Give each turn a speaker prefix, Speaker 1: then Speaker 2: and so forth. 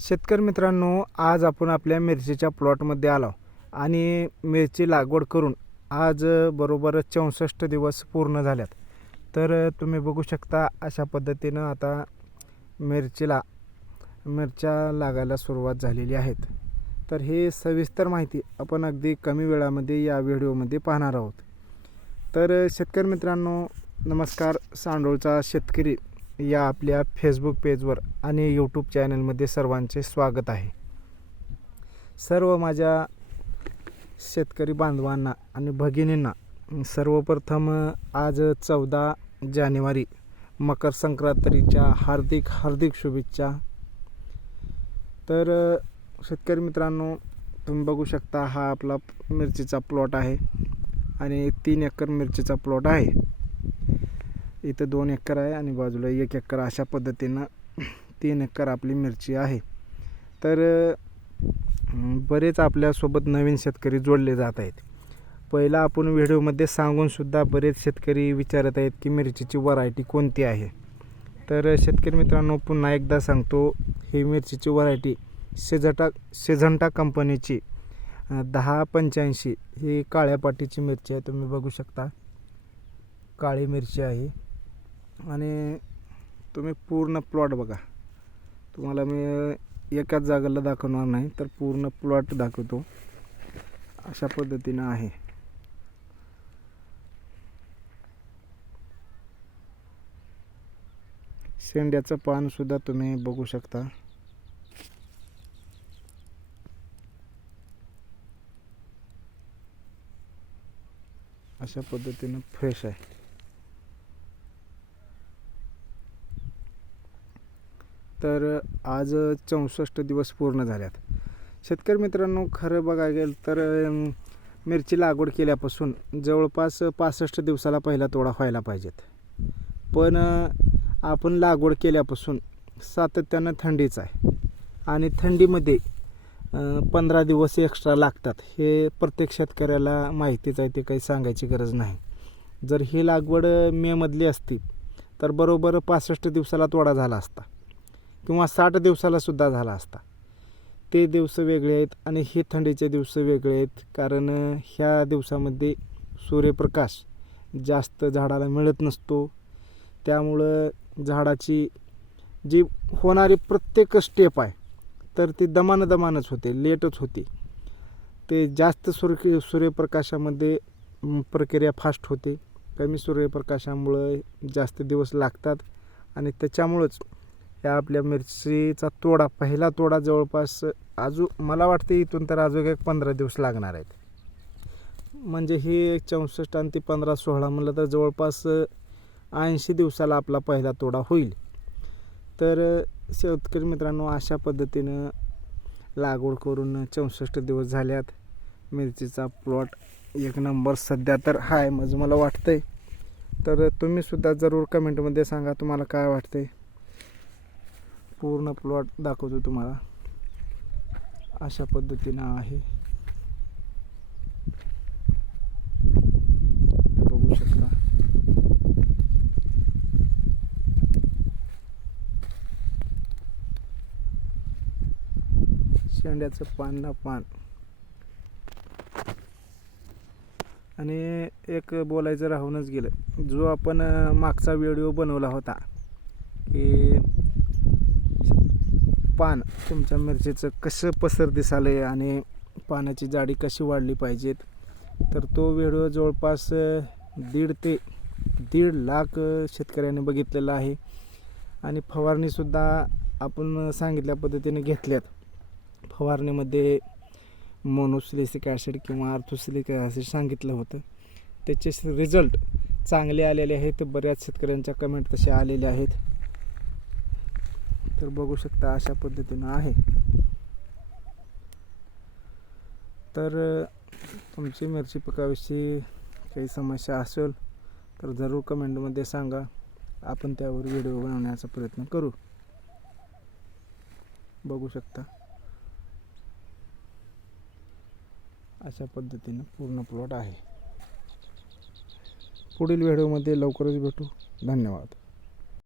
Speaker 1: शेतकरी मित्रांनो आज आपण आपल्या मिरचीच्या प्लॉटमध्ये आलो आणि मिरची लागवड करून आज बरोबर चौसष्ट दिवस पूर्ण झाल्यात. तर तुम्ही बघू शकता अशा पद्धतीनं आता मिरचीला मिरच्या लागायला सुरुवात झालेली आहेत. तर हे सविस्तर माहिती आपण अगदी कमी वेळामध्ये या व्हिडिओमध्ये पाहणार आहोत. तर शेतकरी मित्रांनो नमस्कार. सांडोळचा शेतकरी या आपल्या फेसबुक पेजवर आणि यूट्यूब चॅनलमध्ये सर्वांचे स्वागत आहे. सर्व माझ्या शेतकरी बांधवांना आणि भगिनींना सर्वप्रथम आज चौदा जानेवारी मकर संक्रांतीच्या हार्दिक हार्दिक शुभेच्छा. तर शेतकरी मित्रांनो तुम्ही बघू शकता हा आपला मिरचीचा प्लॉट आहे आणि तीन एकर मिरचीचा प्लॉट आहे. इथं दोन एकर आहे आणि बाजूला एक एकर अशा पद्धतीनं तीन एकर आपली मिरची आहे. तर बरेच आपल्यासोबत नवीन शेतकरी जोडले जात आहेत. पहिला आपण व्हिडिओमध्ये सांगूनसुद्धा बरेच शेतकरी विचारत आहेत की मिरचीची व्हरायटी कोणती आहे? तर शेतकरी मित्रांनो पुन्हा एकदा सांगतो ही मिरचीची व्हरायटी शेझटा शेझंटा कंपनीची दहा पंच्याऐंशी ही काळ्या पाटीची मिरची आहे. तुम्ही बघू शकता काळी मिरची आहे. आणि तुम्ही पूर्ण प्लॉट बघा. तुम्हाला मी एकाच जागेला दाखवणार नाही तर पूर्ण प्लॉट दाखवतो. अशा पद्धतीनं आहे. शेंड्याचं पानसुद्धा तुम्ही बघू शकता. अशा पद्धतीनं फ्रेश आहे. तर आज चौसष्ट दिवस पूर्ण झाल्यात. शेतकरी मित्रांनो खरं बघायला गेलं तर मिरची लागवड केल्यापासून जवळपास पासष्ट दिवसाला पहिला तोडा व्हायला पाहिजेत. पण आपण लागवड केल्यापासून सातत्यानं थंडीच आहे. आणि थंडीमध्ये पंधरा दिवस एक्स्ट्रा लागतात. हे प्रत्येक शेतकऱ्याला माहितीच आहे ते काही सांगायची गरज नाही. जर ही लागवड मेमधली असती तर बरोबर पासष्ट दिवसाला तोडा झाला असता. किंवा साठ दिवसाला सुद्धा झाला असता. ते दिवस वेगळे आहेत आणि हे थंडीचे दिवस वेगळे आहेत. कारण ह्या दिवसामध्ये सूर्यप्रकाश जास्त झाडाला मिळत नसतो. त्यामुळं झाडाची जी होणारी प्रत्येक स्टेप आहे तर ती दमानं दमानच होते लेटच होते. ते जास्त सूर्य सूर्यप्रकाशामध्ये प्रक्रिया फास्ट होते. कमी सूर्यप्रकाशामुळं जास्त दिवस लागतात आणि त्याच्यामुळंच या आपल्या मिरचीचा तोडा पहिला तोडा जवळपास अजू मला वाटतं इथून तर अजून एक पंधरा दिवस लागणार आहेत. म्हणजे ही चौसष्ट आणि ती पंधरा सोळा म्हणलं तर जवळपास ऐंशी दिवसाला आपला पहिला तोडा होईल. तर शेतकरी मित्रांनो अशा पद्धतीनं लागवड करून चौसष्ट दिवस झाल्यात. मिरचीचा प्लॉट एक नंबर सध्या तर हाय म्हणजे मला वाटतंय. तर तुम्हीसुद्धा जरूर कमेंटमध्ये सांगा तुम्हाला काय वाटतंय. पूर्ण प्लॉट दाखवतो तुम्हाला. अशा पद्धतीनं आहे. बघू शकता. शेंड्याचं पान ना पान. आणि एक बोलायचं राहूनच गेलं. जो आपण मागचा व्हिडिओ बनवला होता की पान तुमच्या मिरचीचं कसं पसर दिसालं आणि पानाची जाडी कशी वाढली पाहिजेत? तर तो व्हिडिओ जवळपास दीड ते दीड लाख शेतकऱ्यांनी बघितलेला आहे. आणि फवारणीसुद्धा आपण सांगितल्या पद्धतीने घेतल्यात. फवारणीमध्ये मोनोसिलिसिक ॲसिड किंवा आर्थोसिलिक ॲसिड सांगितलं होतं. त्याचे रिझल्ट चांगले आलेले आहेत. बऱ्याच शेतकऱ्यांच्या कमेंट तसे आलेले आहेत. तर बघू शकता अशा पद्धतीनं आहे. तर तुमची मिरची पिकाविषयी काही समस्या असेल तर जरूर कमेंटमध्ये सांगा. आपण त्यावर व्हिडिओ बनवण्याचा प्रयत्न करू. बघू शकता. अशा पद्धतीनं पूर्ण प्लॉट आहे. पुढील व्हिडिओमध्ये लवकरच भेटू. धन्यवाद.